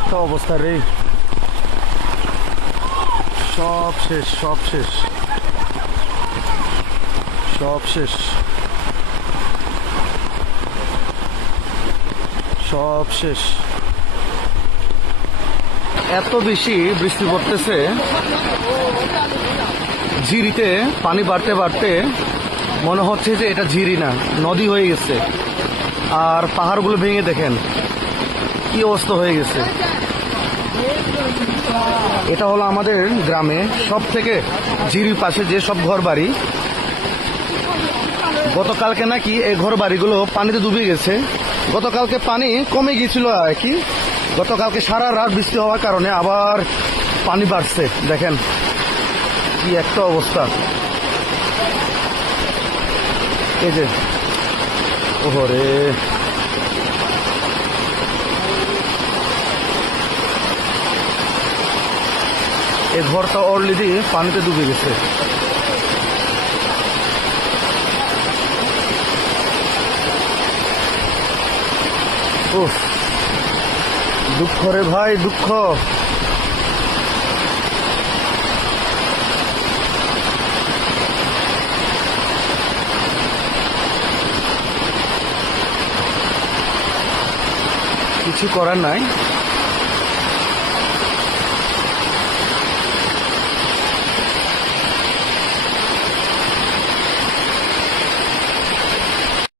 একটা অবস্থা রে, সব শেষ সব শেষ সব শেষ সব শেষ। এত বেশি বৃষ্টি পড়তেছে, ঝিরিতে পানি বাড়তে বাড়তে মনে হচ্ছে যে এটা ঝিরি না, নদী হয়ে গেছে। আর পাহাড়গুলো ভেঙে দেখেন কি অবস্থা হয়ে গেছে। এটা হলো আমাদের গ্রামে সব থেকে ঝিরির পাশে যে সব ঘর বাড়ি, গতকালকে নাকি এই ঘর বাড়িগুলো পানিতে ডুবে গেছে। গতকালকে পানি কমে গিয়েছিল আর কি, গতকালকে সারা রাত বৃষ্টি হওয়ার কারণে আবার পানি বাড়ছে। দেখেন কি একটা অবস্থা। এই যে ওহরে, এই ঘরটা অলরেডি পানিতে ডুবে গেছে। উফ, দুঃখ রে ভাই, দুঃখ। কিছু করার নাই।